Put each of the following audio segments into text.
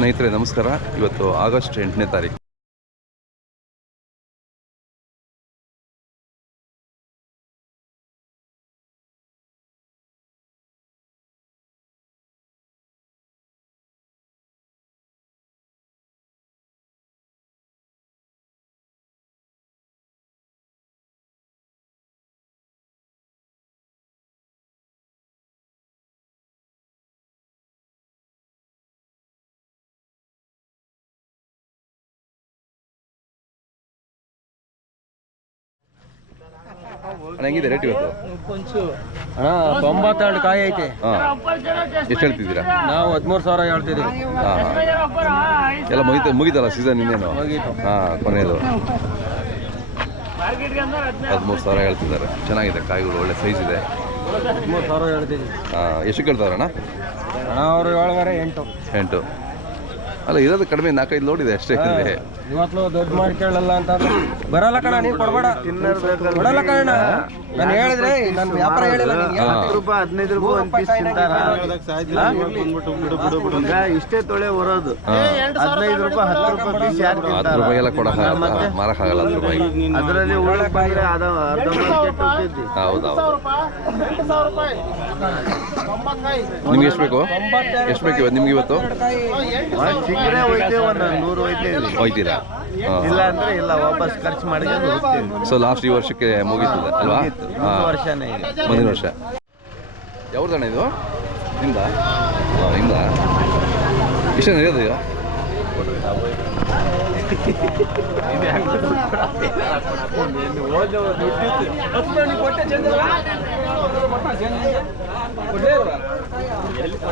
ಸ್ನೇಹಿತರೆ ನಮಸ್ಕಾರ. ಇವತ್ತು ಆಗಸ್ಟ್ 8ನೇ ತಾರೀಕು. ಹೆಂಗಿದೆ ರೇಟ್ ಇವತ್ತು? ಅಣ್ಣ 92 ಕಾಯಿ ಐತೆ. ಎಷ್ಟು ಹೇಳ್ತಿದ್ದೀರಾ? ನಾವು 13,000 ಹೇಳ್ತಿದ್ದೀವಿ. ಎಲ್ಲ ಮುಗಿತಲ್ಲ ಸೀಸನ್ ಇನ್ನೇನು? ಕೊನೆಯದು 13,000 ಹೇಳ್ತಿದ್ದಾರೆ. ಚೆನ್ನಾಗಿದೆ ಕಾಯಿಗಳು, ಒಳ್ಳೆ ಸೈಜ್ ಇದೆ. 13,000 ಹೇಳ್ತಿದ್ದೀವಿ. ಎಷ್ಟು ಕೇಳ್ತಾರಣ್ಣ? ಅವರು 8 ಅಲ್ಲ, ಇರೋದು ಕಡಿಮೆ 4-5 ನೋಡಿದೆ ಅಷ್ಟೇ. ಇವತ್ತು ದೊಡ್ಡ ಮಾಡಿ ಕೇಳಲ್ಲ ಅಂತ ಬರಲ್ಲ ಕಣ. ನೀವು ಕೊಡಬೇಡ, ಕೊಡಲ್ಲ ಕಣ. ನಾನು ಹೇಳಿದ್ರೆ ನನ್ನ ವ್ಯಾಪಾರ ಹೇಳಿಲ್ಲ. 10 ರೂಪಾಯಿ 15 ರೂಪಾಯಿ ಒಂದು ಪೀಸ್ ತಿಂತಾರ. ಈಗ ಇಷ್ಟೇ ತೊಳೆ ಹೊರೋದು 15 ರೂಪಾಯಿ 10 ರೂಪಾಯಿ ಪೀಸ್ ಯಾರು ತಿಂತಾರ? 10 ರೂಪಾಯಿಗೆಲ್ಲ ಕೊಡೋಕ್ಕಾಗಲ್ಲ, ಮಾರಕ್ಕಾಗಲ್ಲ 10 ರೂಪಾಯಿ. ಅದರಲ್ಲಿ ಉಳಿದ ಬಂದ್ರೆ ಅರ್ಧ ಮಾರ್ಕೆಟ್ ಹೋಗ್ತೈತಿ. ಹೌದೌದು. ನಿಮ್ಗೆ ಎಷ್ಟು ಬೇಕು? ಎಷ್ಟು ಬೇಕು ನಿಮ್ಗೆ ಇವತ್ತು? ಸಿಕ್ಕರೆ ಹೋಯ್ತೇವೆ, ಒಂದು 100 ಹೋಯ್ತೇವೆ. ಹೋಯ್ತೀರಾ? ಇಲ್ಲ ಅಂದ್ರೆ ಇಲ್ಲ, ವಾಪಸ್ ಖರ್ಚು ಮಾಡಿಕೊಂಡು ಹೋಗ್ತೀವಿ. ಸೊ ಲಾಸ್ಟ್ ಈ ವರ್ಷಕ್ಕೆ ಮುಗೀತದೆ ಅಲ್ವಾ? ವರ್ಷನೇ ಈಗ, ಮುಂದಿನ ವರ್ಷ. ಯಾವ್ದಣ್ಣ ಇದು? ನಿಮ್ದ? ನಿಮ್ದ? ಇಷ್ಟ ನಡೆಯೋದು ಈಗ?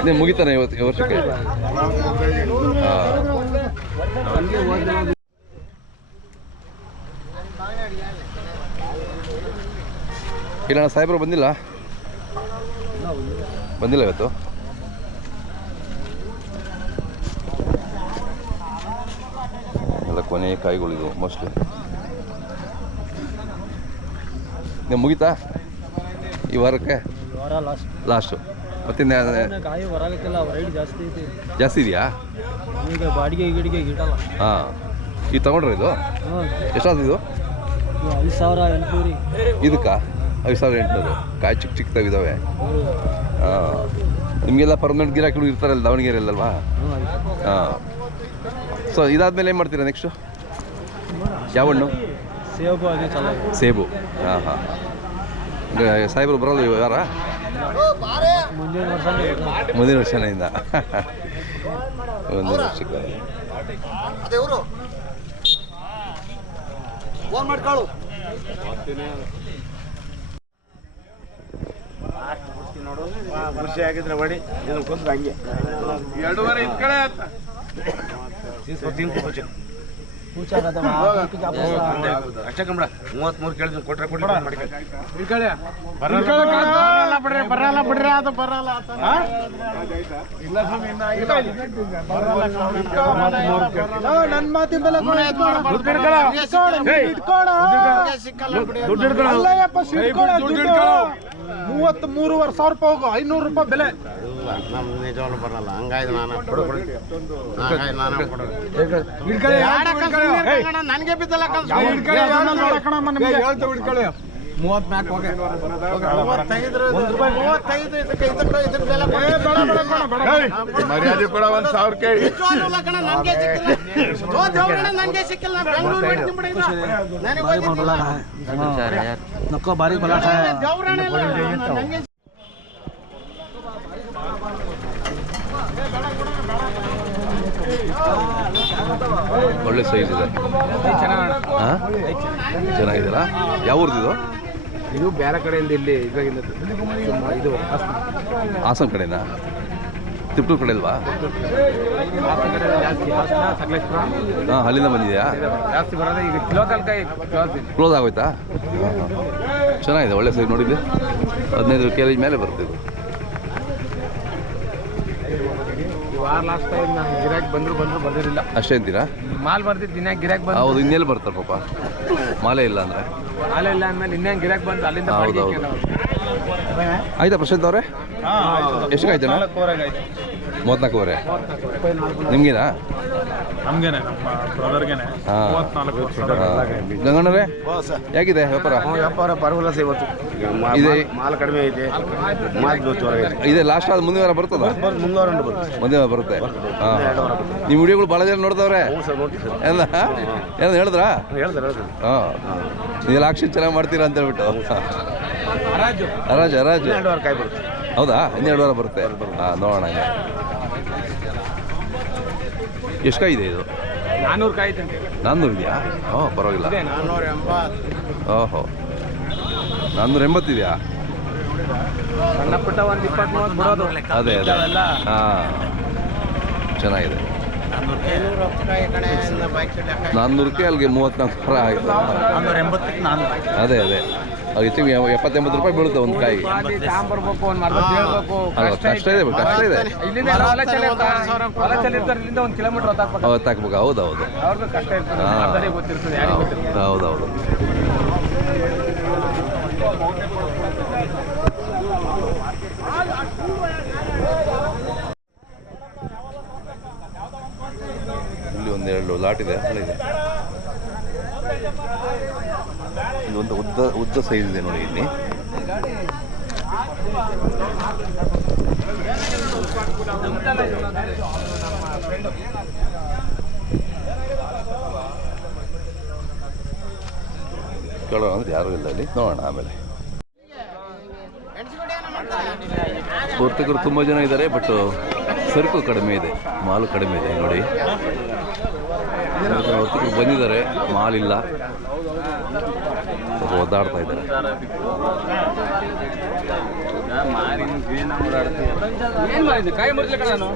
ನೀವು ಮುಗಿತಾನೆ ಈ ವರ್ಷಕ್ಕೆ? ಇಲ್ಲ ಸಾಹೇಬ್ರು ಬಂದಿಲ್ಲ ಇವತ್ತು? ಎಲ್ಲ ಕೊನೆ ಕಾಯಿಗಳಿದು ಮೋಸ್ಟ್ಲಿ. ನೀವು ಮುಗಿತಾ ಈ ವಾರಕ್ಕೆ? ಲಾಸ್ಟು ಮತ್ತೆ ಜಾಸ್ತಿ ಇದೆಯಾ? ಬಾಡಿಗೆ ಗಿಡಲ್ಲ. ಹಾಂ, ಇದು ತಗೊಂಡ್ರೆ ಇದು ಎಷ್ಟಾದ ಇದು? 5,800. ಇದಕ್ಕೆ 5,800. ಕಾಯಿ ಚಿಕ್ಕದಾಗಿದ್ದಾವೆ. ಹಾಂ, ನಿಮಗೆಲ್ಲ ಪರ್ಮನೆಂಟ್ ಗಿರಾಕಿಗಳು ಇರ್ತಾರಲ್ಲ ದಾವಣಗೆರೆಯಲ್ಲಲ್ವಾ? ಹಾಂ. ಸೊ ಇದಾದ್ಮೇಲೆ ಏನು ಮಾಡ್ತೀರಾ ನೆಕ್ಸ್ಟು? ಯಾವ ಹಣ್ಣು? ಸೇಬು. ಹಾಂ. ಸಾಹೇಬರು ಬರೋದು ಯಾರ? ಮುಂದಿನ ವರ್ಷದಿಂದ. ಮುಂದಿನ ವರ್ಷಕ್ಕೆ ಖುಷಿ ಆಗಿದ್ರೆ ಹೊಡಿ. ಇದು ಕುಂತು ಹಂಗೆ 2.5 ಇದ್ ಕಡೆ ಅಷ್ಟೇ ಕಂಬಡ 33 ಕೇಳಿದ್ರು ಕೊಟ್ರೆ ಬರಲ್ಲ ಬಿಡ್ರಿ. ಅದು ಬರಲ್ಲ ನನ್ನ ಮಾತಿನ ಬೆಲೆ 33,000 ರೂಪಾಯಿ ಹೋಗು, 500 ರೂಪಾಯಿ ಬೆಲೆ. ನಮ್ಮ ನಿಜವಾಗ್ಲೂ ಬರಲ್ಲ. ಹಂಗಾಯ್ತು ನನಗೆ ಬಿದ್ದಲ್ಲ. 35 ಮರ್ಯಾದೆ ಕೊಡ. 1,000 ನಕ್ಕೋ ಬಾರಿ ಬಲಾಟ. ಒಳ್ಳೆ ಸೈಜ್ ಇದೆ. ಚೆನ್ನಾಗಿದೆಲ್ಲ. ಯಾವ ಊರ್ದಿದು? ಇದು ಬೇರೆ ಕಡೆಯಿಂದ ಇಲ್ಲಿ ಇದು ಹಾಸನ ಕಡೆನಾ? ತಿಪ್ಟೂರು ಕಡೆ ಅಲ್ವಾ? ಹಾಂ, ಅಲ್ಲಿಂದ ಬಂದಿದೆಯಾ? ಜಾಸ್ತಿ ಬರೋದು ಈಗ ಕ್ಲೋಸ್ ಆಗೋಯ್ತಾ? ಚೆನ್ನಾಗಿದೆ, ಒಳ್ಳೆ ಸೈಜ್. ನೋಡಿದ್ದೆ 15 kg ಮೇಲೆ ಬರ್ತಿದ್ದು. ವಾರ ಲಾಸ್ಟ್ ಟೈಮ್ ನಾನು ಗಿರಾಕಿ ಬಂದಿರಲಿಲ್ಲ ಅಷ್ಟೇ ಅಂತೀರಾ? ಮಾಲ್ ಬರ್ತಿದ್ದು ದಿನ ಗಿರಾಕಿ ಬಂದು. ಹೌದು, ಇನ್ನೆಲ್ಲಿ ಬರ್ತಾರೆ ಪಾಪ ಮಾಲೆ ಇಲ್ಲ ಅಂದರೆ. ಹಾಲಿಲ್ಲ ಅಂದ್ಮೇಲೆ ಇನ್ನೇನು ಗಿರಾಕ್ ಬಂತು ಅಲ್ಲಿಂದ ಹೌದು ಹೌದು. ಆಯ್ತಾ ಪ್ರಶಾಂತ್ ಅವರೇ? ಎಷ್ಟು ಆಯ್ತು? 34ವರೆ. ನಿಮ್ಗೇನಾ? ನಮ್ಗೇನೆ, ನಮ್ಮ ಬ್ರದರ್ಗೇನೆ. ಗಂಗಣ್ಣರೇ ಹೇಗಿದೆ ವ್ಯಾಪಾರ? ವ್ಯಾಪಾರ ಪರವಾಗಿಲ್ಲ ಸರ್ ಇವತ್ತು. ಇದೆ ಮಾಲ್ ಕಡಿಮೆ ಐತೆ, ಮಾಲ್ ಜೋರಾಗಿದೆ. ಇದೆ ಲಾಸ್ಟ್ ಆದ ಮುಂದಿನ ವಾರ ಬರ್ತದ? ಮುಂದಿನ ಬರುತ್ತೆ. ಮುಂದಿನ ವಾರ ಬರುತ್ತೆ. ಹಾಂ, ನಿಮ್ಮ ವಿಡಿಯೋಗಳು ಭಾಳ ಜನ ನೋಡ್ದವ್ರೆ ಸರ್ ನೋಡ್ತೀವಿ ಸರ್. ಎಲ್ಲ ಏನು ಹೇಳಿದ್ರಾ? ಹೇಳ್ತಾರೆ ಹಾಂ, ನೀವು ಆಕ್ಷನ್ ಚೆನ್ನಾಗಿ ಮಾಡ್ತೀರಾ ಅಂತ ಹೇಳ್ಬಿಟ್ಟು. ಹರಾಜು ಹರಾಜು 2 ವಾರ ಕಾಯಿ ಬರುತ್ತೆ. ಹೌದಾ? 12 ವಾರ ಬರುತ್ತೆ. ಹಾಂ, ನೋಡೋಣ. ಎಷ್ಟು ಕಾಯಿ ಇದೆ ಇದು? 400 ಕಾಯಿ ಐತೆ. 400 ಇದೆಯಾ? ಓ ಪರವಾಗಿಲ್ಲ. 480. ಓಹೋ, 480 ಇದೆಯಾ? ಸಣ್ಣ ಪುಟ್ಟ ಒಂದು 20-30 ಬಿಡೋದು. ಅದೇ ಅದೇ. ಹಾಂ, ಚೆನ್ನಾಗಿದೆ. 400ಕ್ಕೆ ಅಲ್ಲಿಗೆ 34 ಆಯಿತು. 480ಕ್ಕೆ 400. ಅದೇ ಅದೇ, ಅದು ಹೆಚ್ಚಿಗೆ 70-80 ರೂಪಾಯಿ ಬೀಳುತ್ತೆ ಒಂದು ಕಾಯಿ. ತಗೊಂಬರ್ಬೇಕು, ಒಂದು ಮರ್ದ ಬೀಳ್ಬೇಕು. ಅಲ್ಲ, ಕಷ್ಟ ಇದೆ ಕಷ್ಟ ಇದೆ. ಇಲ್ಲಿಂದ ಹೊಲ ಚಲಿರ್ತಾರೆ, ಇಲ್ಲಿಂದ 1 ಕಿಲೋಮೀಟರ್ ಹೊತ್ತಾಕ್ಬೇಕು. ಹೊತ್ತಾಕ್ಬೇಕು. ಹೌದು ಹೌದು. ಅವ್ರದ್ದು ಕಷ್ಟ ಇರ್ತದೆ, ಹಾಂ. ಅರ್ಧನೇ ಗೊತ್ತಿರ್ತದೆ, ಯಾರಿಗೆ ಗೊತ್ತಿರ್ತದೆ. ಹೌದು ಹೌದು. ಇಲ್ಲಿ ಒಂದೆರಡು ಲಾಟ್ ಇದೆ, ಹಳ್ಳಿದೆ. ಇದು ಒಂದು ಉದ್ದ ಸೈಜ್ ಇದೆ ನೋಡಿ ಇಲ್ಲಿ. ಕೇಳೋಣ ಅಂದ್ರೆ ಯಾರೂ ಇಲ್ಲ ಅಲ್ಲಿ, ನೋಡೋಣ ಆಮೇಲೆ. ವರ್ತಕರು ತುಂಬ ಜನ ಇದ್ದಾರೆ, ಬಟ್ ಸರಕು ಕಡಿಮೆ ಇದೆ, ಮಾಲು ಕಡಿಮೆ ಇದೆ ನೋಡಿ. ವರ್ತಕರು ಬಂದಿದ್ದಾರೆ, ಮಾಲಿಲ್ಲ, ಸ್ವಲ್ಪ ಒದ್ದಾಡ್ತಾ ಇದ್ದಾರೆ. ಏನು ಮಾಡಿದ್ದೆ ಕಾಯಿ ಮುರಿಲಿಕ್ಕೆ ನಾನು?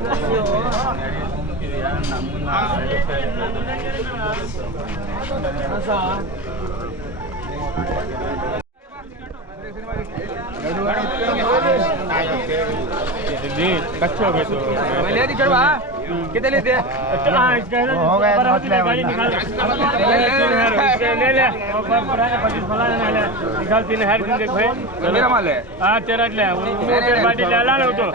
कच्चे हो गए तो ले दी चढ़वा कितने लेते? हो गए गाड़ी निकाल ले ले निकाल 3 हर दिन देख भाई मेरा माल है। हां तेरा ले मोटर बाटी डाला लो तो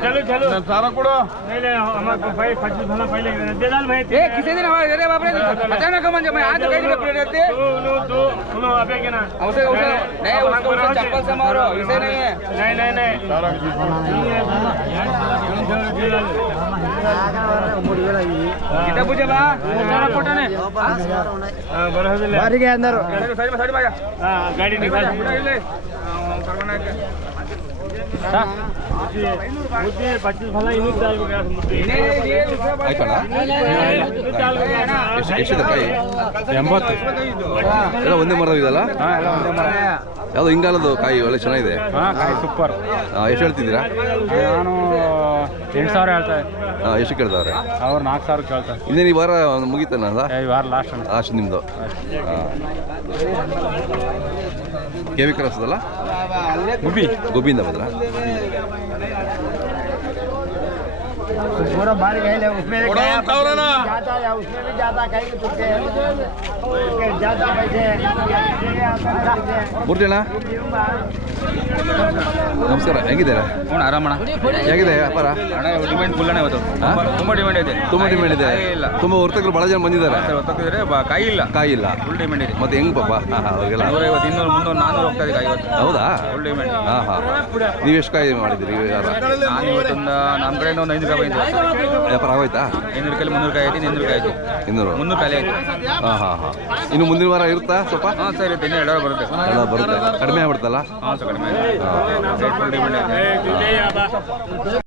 चलो चलो सारा कोड़ो नहीं ले हमारे भाई 25 भला पहले दे डाल भाई ए किसी दिन हमारे अरे बाप रे अचानक कमन जब मैं आज कहीं नहीं पड़े रहते तो सुनो अबे के ना उसे नहीं उसको चप्पल से मारो, इसे नहीं है। नहीं कितना पूछे बा सारा फोटो ने हां बराबर ले बारी के अंदर साड़ी बाजा हां गाड़ी निकाल ले करवाना के मुझे 25 भला इन्हीं डाल गया मुझे ಆಯ್ತಣ್ಣ? ಎಷ್ಟಿದೆ ಕಾಯಿ? 80 ಎಲ್ಲ ಒಂದೇ ಮರದ ಇದೆಯಲ್ಲ? ಹಾಂ ಎಲ್ಲ ಒಂದೇ ಮರ. ಯಾವುದೋ ಹಿಂಗಾಲದು ಕಾಯಿ ಒಳ್ಳೆ ಚೆನ್ನಾಗಿದೆ. ಹಾಂ ಕಾಯಿ ಸೂಪರ್. ಎಷ್ಟು ಹೇಳ್ತಿದ್ದೀರಾ? ನಾನು 8,000 ಹೇಳ್ತಾರೆ. ಎಷ್ಟು ಕೇಳ್ತಾವ್ರೆ? ಅವ್ರು 4,000 ಕೇಳ್ತಾರೆ. ಇನ್ನೇನು ಈ ವಾರ ಮುಗೀತಾನಲ್ಲ? ಈ ವಾರ ಲಾಸ್ಟ್ ಅಂತ. ಲಾಸ್ಟ್ ನಿಮ್ಮದು. K V ಕ್ರಾಸದಲ್ಲ? ಗುಬ್ಬಿಯಿಂದ ಬಂದ್ರ? पूरा बाहर गए उसमें जाता है, उसमें भी जाता कहीं भी चुके जाता पैसे। ಮೂರ್ತಿಣ್ಣ ನಮಸ್ಕಾರ, ಹೆಂಗಿದ್ದೀರಾ? ಹ್ಞೂ ಆರಾಮಣ್ಣ. ಹೇಗಿದೆ ವ್ಯಾಪಾರ? ಅಣ್ಣ ಡಿಮ್ಯಾಂಡ್ ಫುಲ್ ಅಣ್ಣ ಇವತ್ತು. ತುಂಬ ಡಿಮ್ಯಾಂಡ್ ಇದೆ. ತುಂಬ ಡಿಮ್ಯಾಂಡ್ ಇದೆ. ಇಲ್ಲ ತುಂಬ ವರ್ತಕರು ಭಾಳ ಜನ ಬಂದಿದ್ದಾರೆ. ಹೊತ್ತಿದ್ರೆ ಕಾಯಿ ಇಲ್ಲ, ಕಾಯಿ ಇಲ್ಲ, ಫುಲ್ ಡಿಮ್ಯಾಂಡ್ ಇದೆ. ಮತ್ತೆ ಹೆಂಗ್ ಪಾಪ? ಅವ್ರಿಗೆಲ್ಲ 150, 200, 300, 400 ಹೋಗ್ತಾ ಇದೆ ಕಾಯಿ ಇವತ್ತು. ಹೌದಾ? Full demand. ಹಾಂ ಹಾಂ. ನೀವು ಎಷ್ಟು ಕಾಯಿ ಮಾಡಿದ್ದೀರಿ ಈ ವಾರ? ನಾನು ಇವತ್ತೊಂದು ನಮ್ಮ ಕಡೆಯಿಂದ ಒಂದು 500 ಕಾಯಿ ಬಂದಿದೆ. ವ್ಯಾಪಾರ ಆಗೋಯ್ತಾ? 500 ಕಾಯಿ 300 ಕಾಯಿ ಐತಿ, 200 ಕಾಯಿ ಐತಿ. 300 ಕಾಯಿ ಆಯ್ತು. ಹಾಂ ಹಾಂ ಹಾಂ. ಇನ್ನು ಮುಂದಿನ ವಾರ ಇರುತ್ತಾ ಸ್ವಲ್ಪ? ಹಾಂ ಸರ್, ಇರುತ್ತೆ. ಇನ್ನೂ 2 ವಾರ ಬರುತ್ತೆ. ಎಲ್ಲ ಬರುತ್ತೆ, ಕಡಿಮೆ ಆಗ್ಬಿಡ್ತಲ್ಲ? ಹಾಂ ಸರ್, ಕಡಿಮೆ. ಫುಲ್ ಡಿಮ್ಯಾಂಡ್ ಇದೆ.